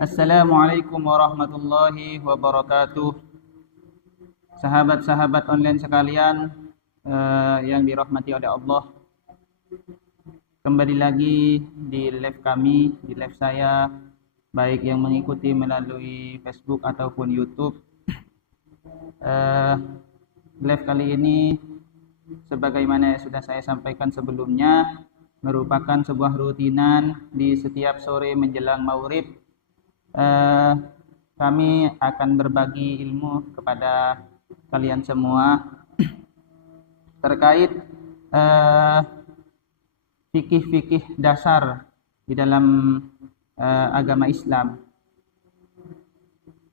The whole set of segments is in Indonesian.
Assalamualaikum warahmatullahi wabarakatuh. Sahabat-sahabat online sekalian yang dirahmati oleh Allah. Kembali lagi di live kami, di live saya, baik yang mengikuti melalui Facebook ataupun YouTube. Live kali ini, sebagaimana yang sudah saya sampaikan sebelumnya, merupakan sebuah rutinan di setiap sore menjelang maghrib. Kami akan berbagi ilmu kepada kalian semua terkait fikih-fikih dasar di dalam agama Islam.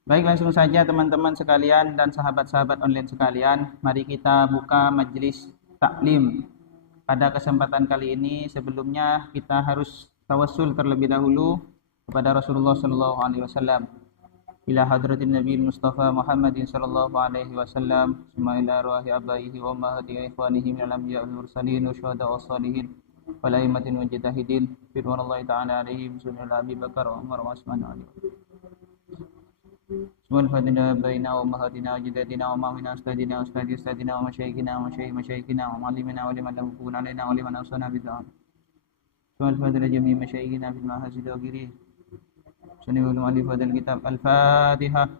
Baik, langsung saja teman-teman sekalian dan sahabat-sahabat online sekalian, mari kita buka majelis taklim. Pada kesempatan kali ini, sebelumnya kita harus tawassul terlebih dahulu kepada Rasulullah sallallahu alaihi wasallam, ila hadratin Nabi Mustafa Muhammadin sallallahu alaihi wasallam, summa ila arwahi abaihi wa ummahati wa ikhwanihi minal anbiya'i wal mursalin wa syuhada'i was salihin wal a'immatin mujtahidin ridwanullahi ta'ala alaihim, sunnatul Abi Bakar wa Umar wa Utsman wa Ali. Subhanahu wa ta'ala baina wa ummahatina wa jaddatina wa mamina ustadina wa ustadina wa masyayikhina wa masyayikhina wa muallimina wa liman lahu hukun alaina wa liman awsana bid'ah. Subhanahu wa ta'ala jami' masyayikhina fil mahasid wa ghiri. Sunniul mu'allif hadal kitab. Al-Fatihah.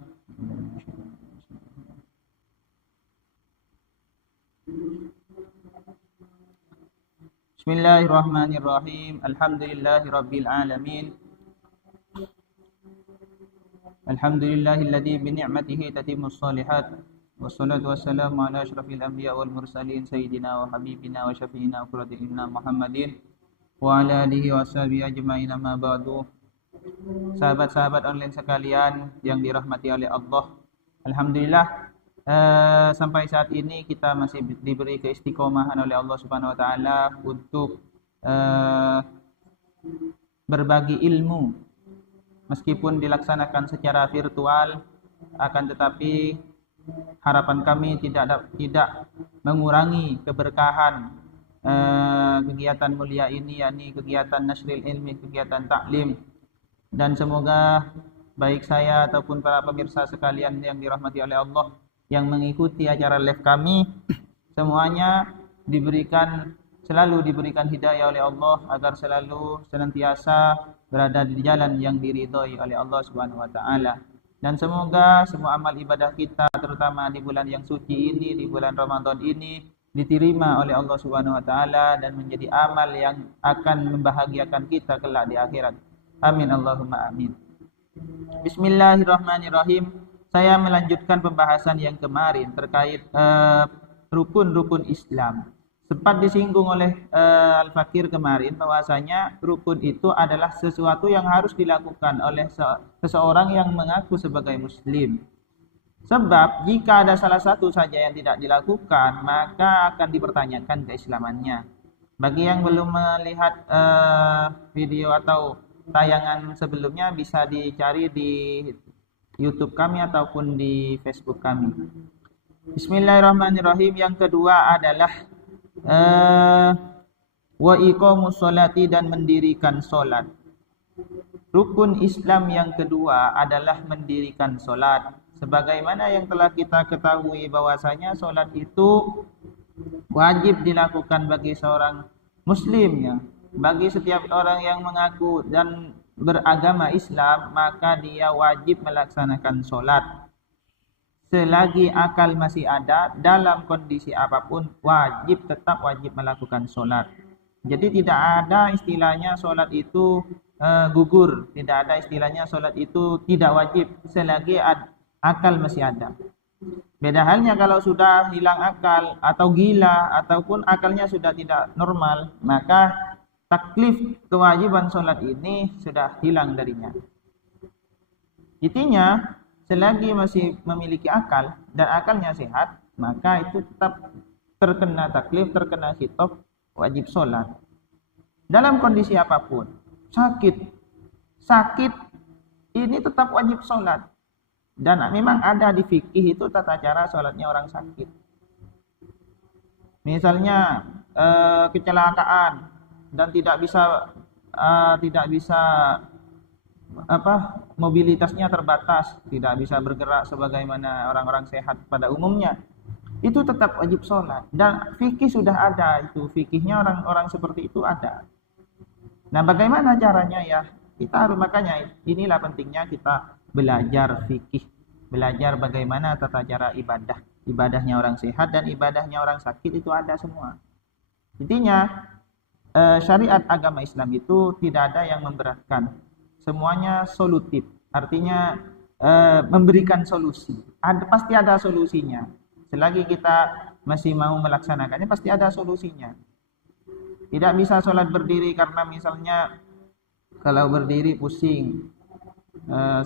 Bismillahirrahmanirrahim. Alhamdulillahirabbil alamin. Alhamdulillahilladzi bi ni'matihi tatimmus shalihat. Wassalatu wassalamu ala asyrafil anbiya wal mursalin sayyidina wa habibina wa syafi'ina wa qurratina Muhammadin wa ala alihi wa sahbihi ajma'in, amma ba'du. Sahabat-sahabat online sekalian yang dirahmati oleh Allah, alhamdulillah sampai saat ini kita masih diberi keistiqomahan oleh Allah Subhanahu wa taala untuk berbagi ilmu meskipun dilaksanakan secara virtual, akan tetapi harapan kami tidak mengurangi keberkahan kegiatan mulia ini, yakni kegiatan nasril ilmi, kegiatan taklim. Dan semoga baik saya ataupun para pemirsa sekalian yang dirahmati oleh Allah yang mengikuti acara live kami, semuanya selalu diberikan hidayah oleh Allah agar selalu senantiasa berada di jalan yang diridhoi oleh Allah Subhanahu wa taala. Dan semoga semua amal ibadah kita, terutama di bulan yang suci ini, di bulan Ramadan ini, diterima oleh Allah Subhanahu wa taala dan menjadi amal yang akan membahagiakan kita kelak di akhirat. Amin Allahumma amin. Bismillahirrahmanirrahim. Saya melanjutkan pembahasan yang kemarin terkait rukun-rukun Islam. Sempat disinggung oleh Al-Fakir kemarin bahwasanya rukun itu adalah sesuatu yang harus dilakukan oleh seseorang yang mengaku sebagai muslim. Sebab jika ada salah satu saja yang tidak dilakukan, maka akan dipertanyakan keislamannya. Bagi yang belum melihat video atau tayangan sebelumnya, bisa dicari di YouTube kami ataupun di Facebook kami. Bismillahirrahmanirrahim. Yang kedua adalah wa iqamus sholati, dan mendirikan solat. Rukun Islam yang kedua adalah mendirikan solat. Sebagaimana yang telah kita ketahui bahwasanya solat itu wajib dilakukan bagi seorang muslimnya. Bagi setiap orang yang mengaku dan beragama Islam, maka dia wajib melaksanakan solat. Selagi akal masih ada, dalam kondisi apapun, tetap wajib melakukan solat. Jadi tidak ada istilahnya solat itu gugur, tidak ada istilahnya solat itu tidak wajib selagi akal masih ada. Beda halnya kalau sudah hilang akal atau gila ataupun akalnya sudah tidak normal, maka taklif kewajiban solat ini sudah hilang darinya. Intinya, selagi masih memiliki akal dan akalnya sehat, maka itu tetap terkena taklif, terkena khitab, wajib solat. Dalam kondisi apapun, sakit ini tetap wajib solat. Dan memang ada di fikih itu tata cara solatnya orang sakit. Misalnya kecelakaan dan tidak bisa mobilitasnya terbatas, tidak bisa bergerak sebagaimana orang-orang sehat pada umumnya, itu tetap wajib sholat. Dan fikih sudah ada, itu fikihnya orang-orang seperti itu ada. Nah, bagaimana caranya ya? Kita harus, makanya inilah pentingnya kita belajar fikih, belajar bagaimana tata cara ibadah. Ibadahnya orang sehat dan ibadahnya orang sakit itu ada semua. Intinya syariat agama Islam itu tidak ada yang memberatkan. Semuanya solutif, artinya memberikan solusi. Pasti ada solusinya. Selagi kita masih mau melaksanakannya, pasti ada solusinya. Tidak bisa sholat berdiri karena misalnya kalau berdiri pusing,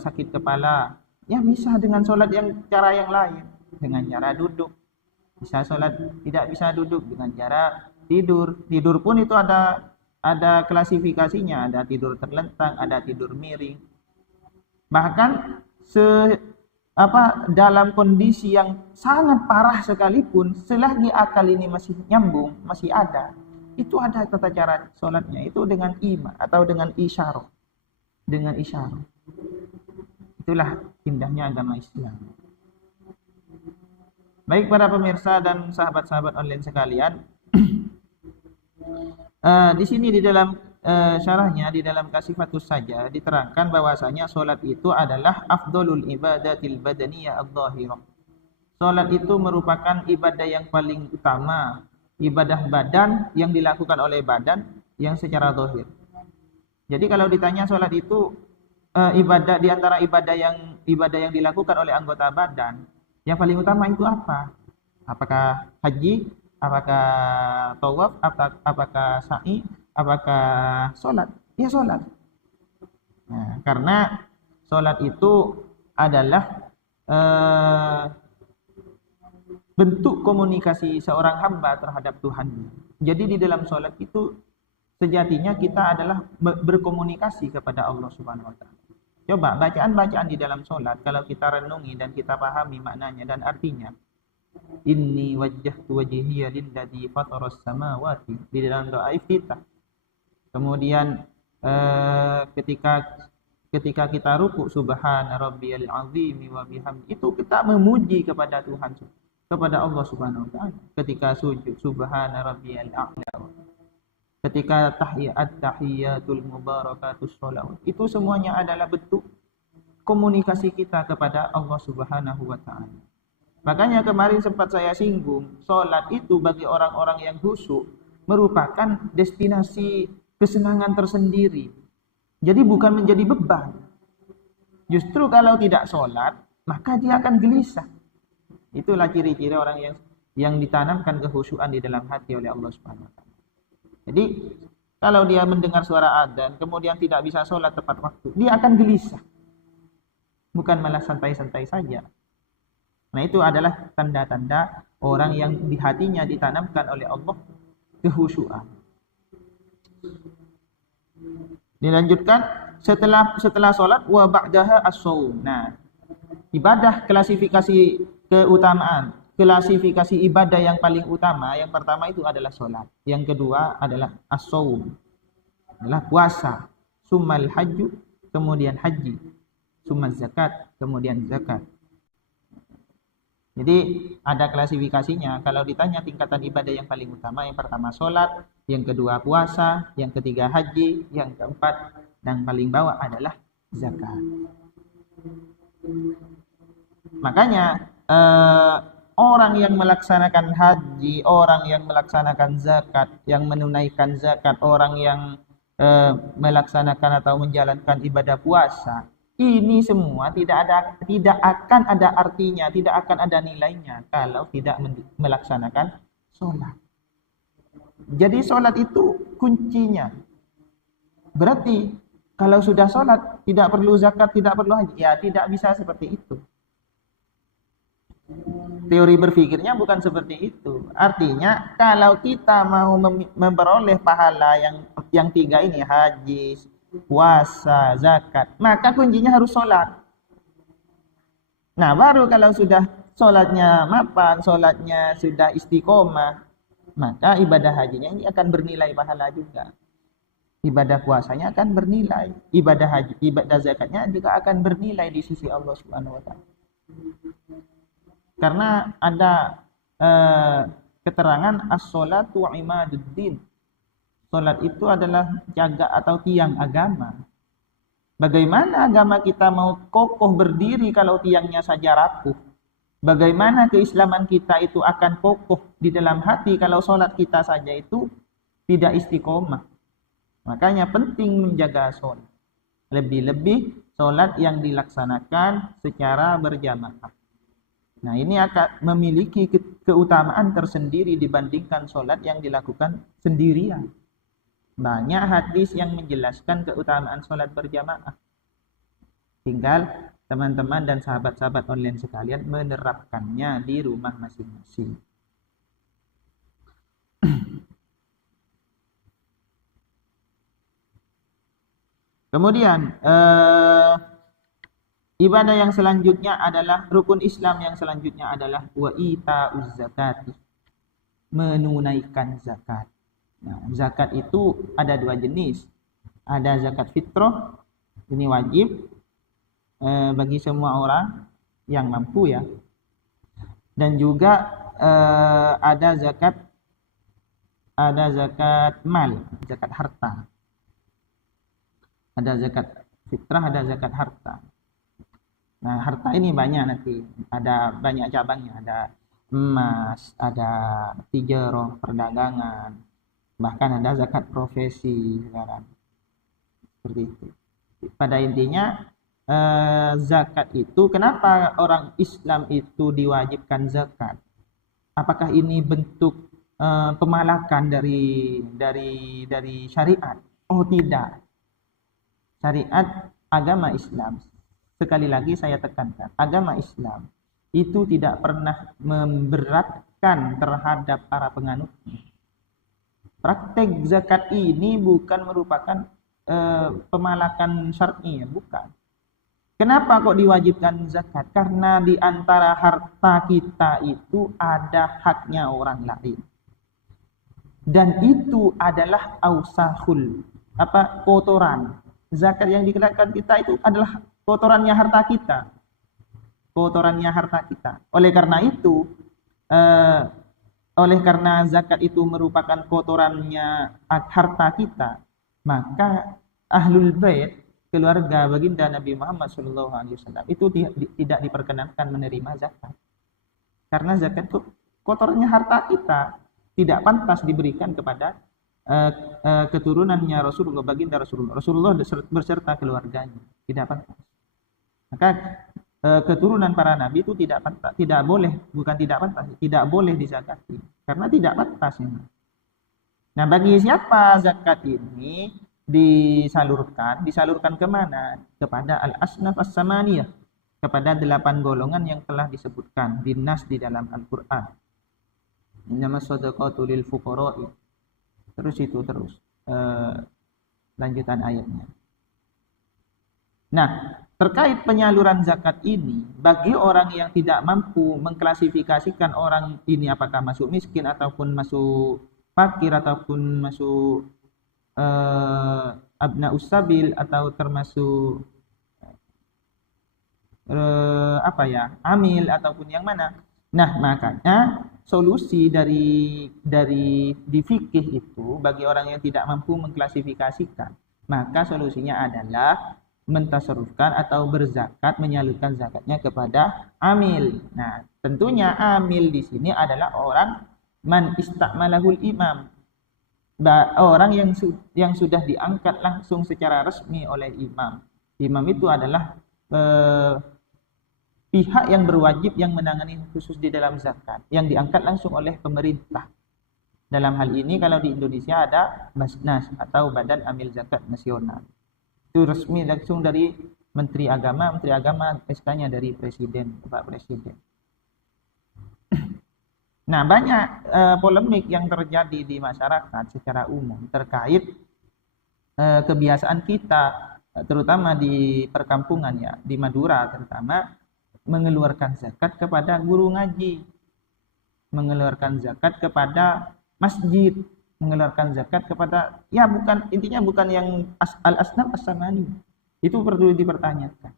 sakit kepala, ya bisa dengan sholat cara yang lain, dengan cara duduk. Bisa sholat tidak bisa duduk dengan cara tidur. Tidur pun itu ada klasifikasinya, ada tidur terlentang, ada tidur miring. Bahkan dalam kondisi yang sangat parah sekalipun, selagi akal ini masih nyambung, masih ada, itu ada tata cara sholatnya, itu dengan ima atau dengan isyarah. Dengan isyarah. Itulah indahnya agama Islam. Baik para pemirsa dan sahabat-sahabat online sekalian, di sini di dalam syarahnya, di dalam Kasifatus Saja diterangkan bahwasanya sholat itu adalah afdolul ibadatil badaniyah adz-dzahirah. Sholat itu merupakan ibadah yang paling utama, ibadah badan yang dilakukan oleh badan yang secara zahir. Jadi kalau ditanya sholat itu ibadah di antara ibadah yang dilakukan oleh anggota badan, yang paling utama itu apa? Apakah haji? Apakah tawaf? Apakah sa'i? Apakah sholat? Ya sholat. Nah, karena sholat itu adalah bentuk komunikasi seorang hamba terhadap Tuhan. Jadi di dalam sholat itu sejatinya kita adalah berkomunikasi kepada Allah Subhanahu wa taala. Coba bacaan-bacaan di dalam sholat, kalau kita renungi dan kita pahami maknanya dan artinya, inni wajjahtu wajhiya lilladzi fataras samawati, di dalam doa iftitah. Kemudian ketika kita ruku, subhana rabbiyal azim wa bihamdi, itu kita memuji kepada Tuhan, kepada Allah Subhanahu wa taala. Ketika sujud, subhana rabbiyal a'la. Ketika tahiyatul mubarakatus sholawat, itu semuanya adalah bentuk komunikasi kita kepada Allah Subhanahu wa taala. Makanya kemarin sempat saya singgung, sholat itu bagi orang-orang yang khusyuk merupakan destinasi kesenangan tersendiri. Jadi bukan menjadi beban. Justru kalau tidak sholat, maka dia akan gelisah. Itulah ciri-ciri orang yang ditanamkan kekhusyukan di dalam hati oleh Allah Subhanahu wa taala. Jadi kalau dia mendengar suara adzan kemudian tidak bisa sholat tepat waktu, dia akan gelisah. Bukan malah santai-santai saja. Nah, itu adalah tanda-tanda orang yang di hatinya ditanamkan oleh Allah kekhusyukan. Dilanjutkan setelah sholat wa ba'daha as-shaum. Nah, ibadah klasifikasi keutamaan, klasifikasi ibadah yang paling utama, yang pertama itu adalah sholat, yang kedua adalah as-shaum, adalah puasa, summal hajju, kemudian haji, summal zakat, kemudian zakat. Jadi ada klasifikasinya. Kalau ditanya tingkatan ibadah yang paling utama, yang pertama sholat, yang kedua puasa, yang ketiga haji, yang keempat dan paling bawah adalah zakat. Makanya orang yang melaksanakan haji, orang yang melaksanakan zakat, yang menunaikan zakat, orang yang melaksanakan atau menjalankan ibadah puasa, ini semua tidak akan ada artinya, tidak akan ada nilainya kalau tidak melaksanakan sholat. Jadi sholat itu kuncinya. Berarti kalau sudah sholat tidak perlu zakat, tidak perlu haji, ya tidak bisa seperti itu. Teori berpikirnya bukan seperti itu. Artinya kalau kita mau memperoleh pahala yang tiga ini, haji, puasa, zakat, maka kuncinya harus sholat. Nah, baru kalau sudah sholatnya mapan, sholatnya sudah istiqomah, maka ibadah hajinya ini akan bernilai pahala juga. ibadah puasanya akan bernilai, ibadah haji, ibadah zakatnya juga akan bernilai di sisi Allah Subhanahu wa taala. Karena ada keterangan as-sholatu imaduddin. Salat itu adalah jaga atau tiang agama. Bagaimana agama kita mau kokoh berdiri kalau tiangnya saja rapuh? Bagaimana keislaman kita itu akan kokoh di dalam hati kalau salat kita saja itu tidak istiqomah? Makanya penting menjaga sholat. Lebih-lebih sholat yang dilaksanakan secara berjamaah. Nah, ini akan memiliki keutamaan tersendiri dibandingkan sholat yang dilakukan sendirian. Banyak hadis yang menjelaskan keutamaan sholat berjamaah. Tinggal teman-teman dan sahabat-sahabat online sekalian menerapkannya di rumah masing-masing. Kemudian ibadah yang selanjutnya adalah rukun Islam yang selanjutnya adalah wa ita'uz zakati, menunaikan zakat. Nah, zakat itu ada dua jenis. Ada zakat fitrah, ini wajib bagi semua orang yang mampu ya. Dan juga ada zakat mal, zakat harta. Ada zakat fitrah, ada zakat harta. Nah, harta ini banyak nanti. Ada banyak cabangnya. Ada emas, ada tijarah, perdagangan. Bahkan ada zakat profesi sekarang. Seperti itu. Pada intinya, zakat itu, kenapa orang Islam itu diwajibkan zakat? Apakah ini bentuk pemalakan dari syariat? Oh, tidak. Syariat agama Islam, sekali lagi saya tekankan, agama Islam itu tidak pernah memberatkan terhadap para penganutnya. Praktek zakat ini bukan merupakan pemalakan syar'i, bukan. Kenapa kok diwajibkan zakat? Karena di antara harta kita itu ada haknya orang lain. Dan itu adalah ausahul, kotoran. Zakat yang dikenakan kita itu adalah kotorannya harta kita. Kotorannya harta kita. Oleh karena zakat itu merupakan kotorannya harta kita, maka ahlul bait, keluarga baginda Nabi Muhammad SAW itu tidak diperkenankan menerima zakat. Karena zakat itu kotorannya harta kita, tidak pantas diberikan kepada keturunannya Rasulullah, baginda Rasulullah berserta keluarganya, tidak pantas. Maka keturunan para nabi itu tidak pantas, tidak boleh dizakati karena tidak pantas ini. Nah, bagi siapa zakat ini disalurkan kemana? Kepada al-asnaf as-samaniyah, kepada 8 golongan yang telah disebutkan dinas di dalam Al-Qur'an. Innamas shadaqatu lil fuqara'i. Terus lanjutan ayatnya. Nah, terkait penyaluran zakat ini, bagi orang yang tidak mampu mengklasifikasikan orang ini apakah masuk miskin ataupun masuk fakir ataupun masuk abnaus sabil atau termasuk amil ataupun yang mana. Nah, makanya solusi dari di fikih itu bagi orang yang tidak mampu mengklasifikasikan, maka solusinya adalah mentasarrufkan atau berzakat, menyalurkan zakatnya kepada amil. Nah, tentunya amil di sini adalah orang man istakmalahul imam, orang yang sudah diangkat langsung secara resmi oleh imam. Imam itu adalah pihak yang berwajib yang menangani khusus di dalam zakat, yang diangkat langsung oleh pemerintah. Dalam hal ini kalau di Indonesia ada Basnas atau Badan Amil Zakat Nasional. Itu resmi langsung dari Menteri Agama SK-nya dari Presiden, Pak Presiden. Nah, banyak polemik yang terjadi di masyarakat secara umum terkait kebiasaan kita, terutama di perkampungan ya, di Madura terutama, mengeluarkan zakat kepada guru ngaji, mengeluarkan zakat kepada masjid. mengeluarkan zakat kepada, ya bukan, intinya bukan yang al-asnaf as-samani. Itu perlu dipertanyakan.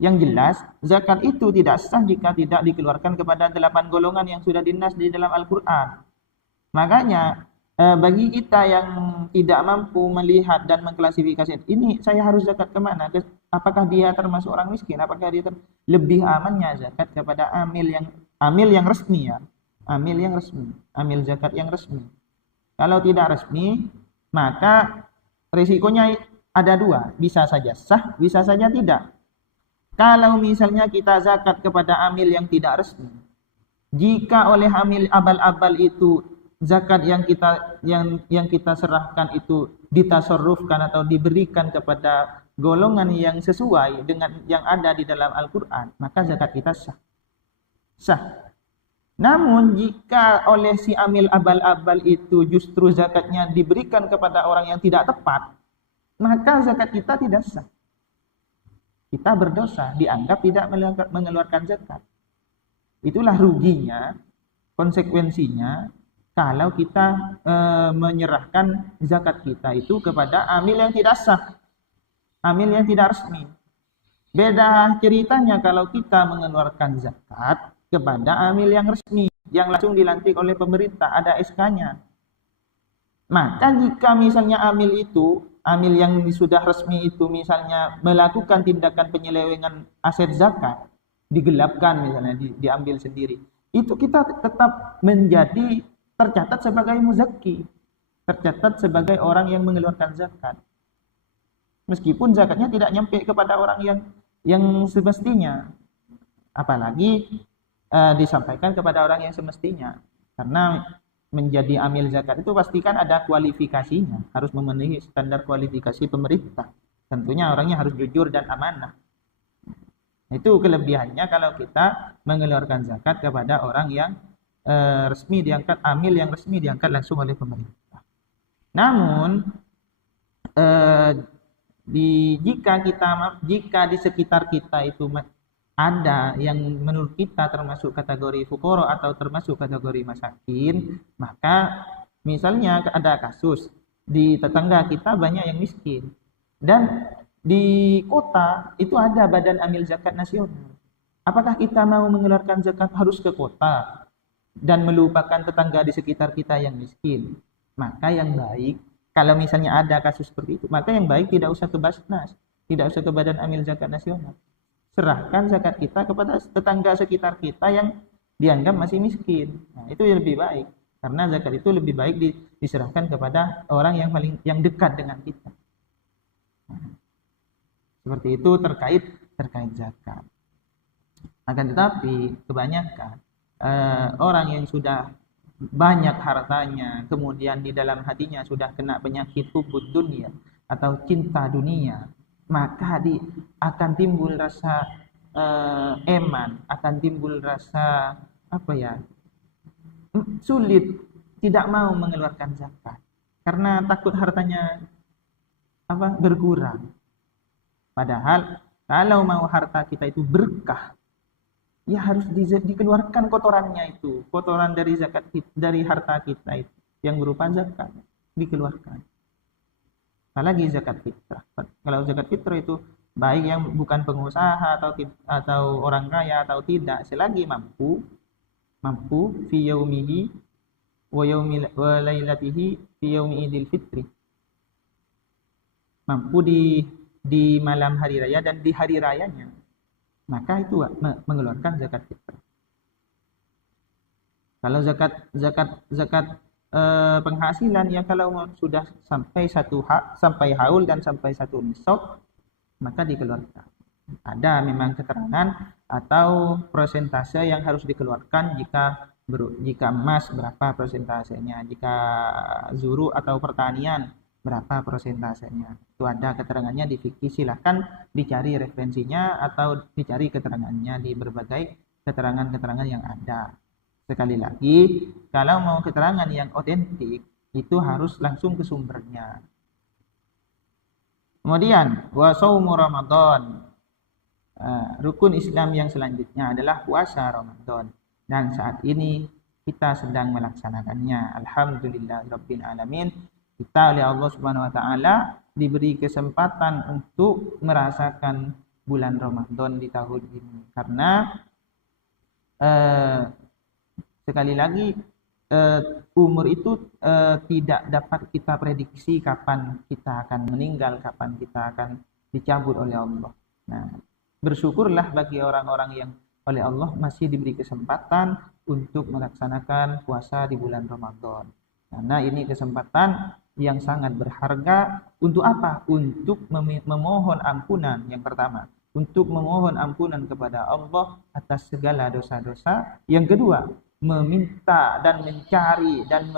Yang jelas, zakat itu tidak sah jika tidak dikeluarkan kepada 8 golongan yang sudah dinas di dalam Al-Quran. Makanya, bagi kita yang tidak mampu melihat dan mengklasifikasi, ini saya harus zakat kemana? Apakah dia termasuk orang miskin? Apakah dia lebih amannya zakat kepada amil yang resmi ya? Amil yang resmi, amil zakat yang resmi. Kalau tidak resmi, maka risikonya ada dua, bisa saja sah, bisa saja tidak. Kalau misalnya kita zakat kepada amil yang tidak resmi, jika oleh amil abal-abal itu zakat yang kita serahkan itu ditasarrufkan atau diberikan kepada golongan yang sesuai dengan yang ada di dalam Al-Quran, maka zakat kita sah. Sah. Namun jika oleh si amil abal-abal itu justru zakatnya diberikan kepada orang yang tidak tepat, maka zakat kita tidak sah. Kita berdosa, dianggap tidak mengeluarkan zakat. Itulah ruginya, konsekuensinya kalau kita menyerahkan zakat kita itu kepada amil yang tidak sah, amil yang tidak resmi. Beda ceritanya kalau kita mengeluarkan zakat kepada amil yang resmi, yang langsung dilantik oleh pemerintah, ada SK-nya. Maka jika misalnya amil yang sudah resmi itu misalnya melakukan tindakan penyelewengan aset zakat, digelapkan misalnya, diambil sendiri, itu kita tetap menjadi tercatat sebagai muzakki, tercatat sebagai orang yang mengeluarkan zakat. Meskipun zakatnya tidak nyampe kepada orang yang semestinya. Apalagi disampaikan kepada orang yang semestinya. Karena menjadi amil zakat itu pastikan ada kualifikasinya, harus memenuhi standar kualifikasi pemerintah. Tentunya orangnya harus jujur dan amanah. Itu kelebihannya kalau kita mengeluarkan zakat kepada orang yang resmi diangkat, amil yang resmi diangkat langsung oleh pemerintah. Namun jika di sekitar kita itu ada yang menurut kita termasuk kategori fuqara atau termasuk kategori masakin, maka misalnya ada kasus di tetangga kita banyak yang miskin dan di kota itu ada badan amil zakat nasional. Apakah kita mau mengeluarkan zakat harus ke kota dan melupakan tetangga di sekitar kita yang miskin? Maka yang baik, kalau misalnya ada kasus seperti itu, maka yang baik tidak usah ke Basnas, tidak usah ke badan amil zakat nasional. Serahkan zakat kita kepada tetangga sekitar kita yang dianggap masih miskin. Nah, itu lebih baik. Karena zakat itu lebih baik diserahkan kepada orang yang dekat dengan kita. Nah, seperti itu terkait zakat. Akan tetapi kebanyakan orang yang sudah banyak hartanya, kemudian di dalam hatinya sudah kena penyakit hubud dunia atau cinta dunia, maka akan timbul rasa eman, akan timbul rasa sulit, tidak mau mengeluarkan zakat karena takut hartanya berkurang. Padahal kalau mau harta kita itu berkah, ya harus dikeluarkan kotorannya itu, kotoran dari zakat, dari harta kita itu yang berupa zakat dikeluarkan. Apalagi zakat fitrah. Kalau zakat fitrah itu baik yang bukan pengusaha atau orang kaya atau tidak, selagi mampu fi yaumihi wa lailatihi fi yaumi idil fitri. Mampu di malam hari raya dan di hari rayanya, maka itu mengeluarkan zakat fitrah. Kalau zakat penghasilan ya kalau sudah sampai haul dan sampai 1 nisab, maka dikeluarkan. Ada memang keterangan atau persentase yang harus dikeluarkan. Jika emas berapa persentasenya, jika zuru atau pertanian berapa persentasenya, itu ada keterangannya di fikih. Silahkan dicari referensinya atau dicari keterangannya di berbagai keterangan-keterangan yang ada. Sekali lagi, kalau mau keterangan yang otentik, itu harus langsung ke sumbernya. Kemudian, wa shaumu Ramadan. Rukun Islam yang selanjutnya adalah puasa Ramadan. Dan saat ini kita sedang melaksanakannya. Alhamdulillahirabbil alamin. Kita oleh Allah Subhanahu wa taala diberi kesempatan untuk merasakan bulan Ramadan di tahun ini. Karena sekali lagi umur itu tidak dapat kita prediksi kapan kita akan meninggal, kapan kita akan dicabut oleh Allah. Nah, bersyukurlah bagi orang-orang yang oleh Allah masih diberi kesempatan untuk melaksanakan puasa di bulan Ramadan. Karena ini kesempatan yang sangat berharga untuk apa? Untuk memohon ampunan yang pertama. Untuk memohon ampunan kepada Allah atas segala dosa-dosa. Yang kedua, meminta dan mencari dan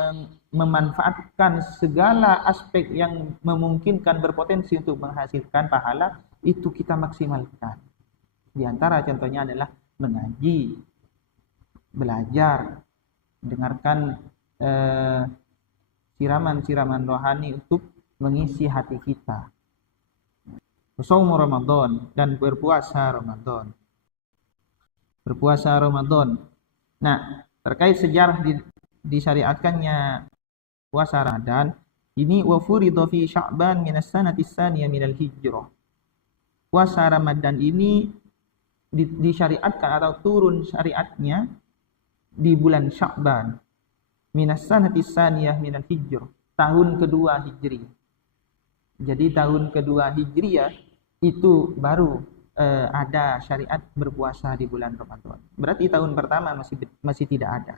memanfaatkan segala aspek yang memungkinkan berpotensi untuk menghasilkan pahala, itu kita maksimalkan. Di antara contohnya adalah mengaji, belajar, dengarkan siraman-siraman rohani untuk mengisi hati kita. Shaum Ramadan dan berpuasa Ramadan. Berpuasa Ramadan. Nah, terkait sejarah disyariatkannya puasa Ramadan, ini wa furidha fi Sya'ban min as-sanati ats-tsaniyah minal hijrah. Puasa Ramadan ini disyariatkan atau turun syariatnya di bulan Sya'ban minas sanati tsaniyah minal hijrah, tahun kedua Hijriah. Jadi tahun kedua Hijriah itu baru ada syariat berpuasa di bulan Ramadan. Berarti tahun pertama masih tidak ada.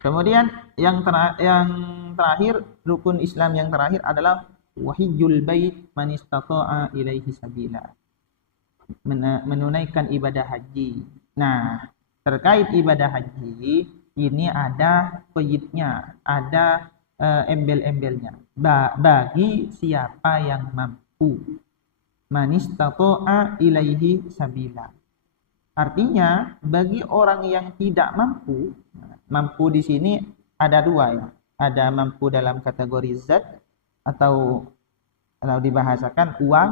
Kemudian yang terakhir, rukun Islam yang terakhir adalah wahijjul bait man istata'a ilaihi sabila. Menunaikan ibadah haji. Nah, terkait ibadah haji ini ada qaidnya, ada embel-embelnya. Bagi siapa yang mampu. Man istata'a ilaihi sabila. Artinya bagi orang yang tidak mampu, mampu di sini ada dua ya. Ada mampu dalam kategori zat atau kalau dibahasakan uang,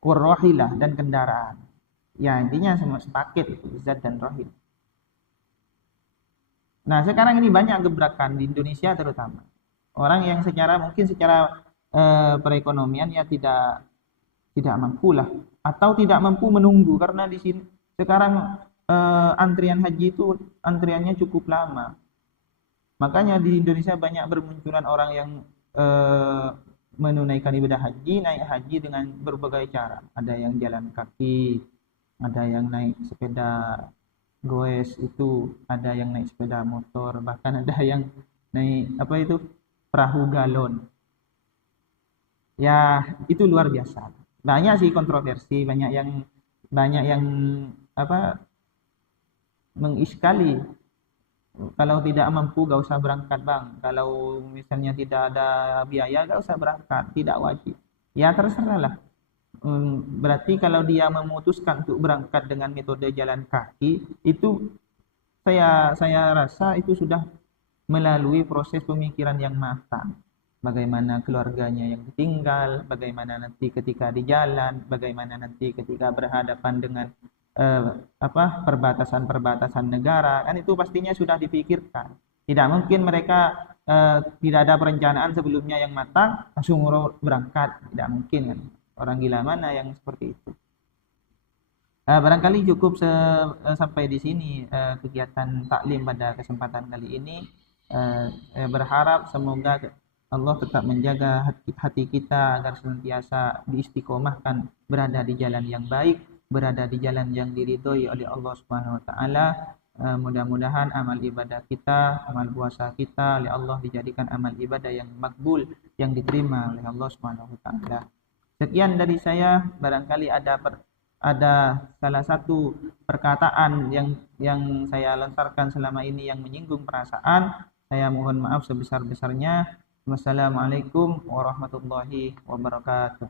warrohilah dan kendaraan. Ya intinya semua sepaket itu zat dan rohil. Nah sekarang ini banyak gebrakan di Indonesia terutama. Orang yang mungkin secara perekonomian ya tidak mampu lah, atau tidak mampu menunggu karena di sini sekarang antrian haji itu antriannya cukup lama. Makanya di Indonesia banyak bermunculan orang yang menunaikan ibadah haji, naik haji dengan berbagai cara. Ada yang jalan kaki, ada yang naik sepeda goes itu, ada yang naik sepeda motor, bahkan ada yang naik perahu galon. Ya, itu luar biasa. Banyak sih kontroversi, banyak yang mengiskali. Kalau tidak mampu gak usah berangkat bang. Kalau misalnya tidak ada biaya gak usah berangkat, tidak wajib. Ya terserah lah. Berarti kalau dia memutuskan untuk berangkat dengan metode jalan kaki, itu saya rasa itu sudah melalui proses pemikiran yang matang. Bagaimana keluarganya yang ditinggal, bagaimana nanti ketika di jalan, bagaimana nanti ketika berhadapan dengan perbatasan negara, kan itu pastinya sudah dipikirkan. Tidak mungkin mereka tidak ada perencanaan sebelumnya yang matang langsung berangkat, tidak mungkin kan. Orang gila mana yang seperti itu. Barangkali cukup sampai di sini kegiatan taklim pada kesempatan kali ini. Berharap semoga Allah tetap menjaga hati kita agar senantiasa diistiqomahkan berada di jalan yang baik, berada di jalan yang diridhoi oleh Allah Subhanahu wa taala. Mudah-mudahan amal ibadah kita, amal puasa kita oleh Allah dijadikan amal ibadah yang makbul, yang diterima oleh Allah Subhanahu wa taala. Sekian dari saya, barangkali ada salah satu perkataan yang saya lontarkan selama ini yang menyinggung perasaan, saya mohon maaf sebesar-besarnya. Wassalamualaikum warahmatullahi wabarakatuh.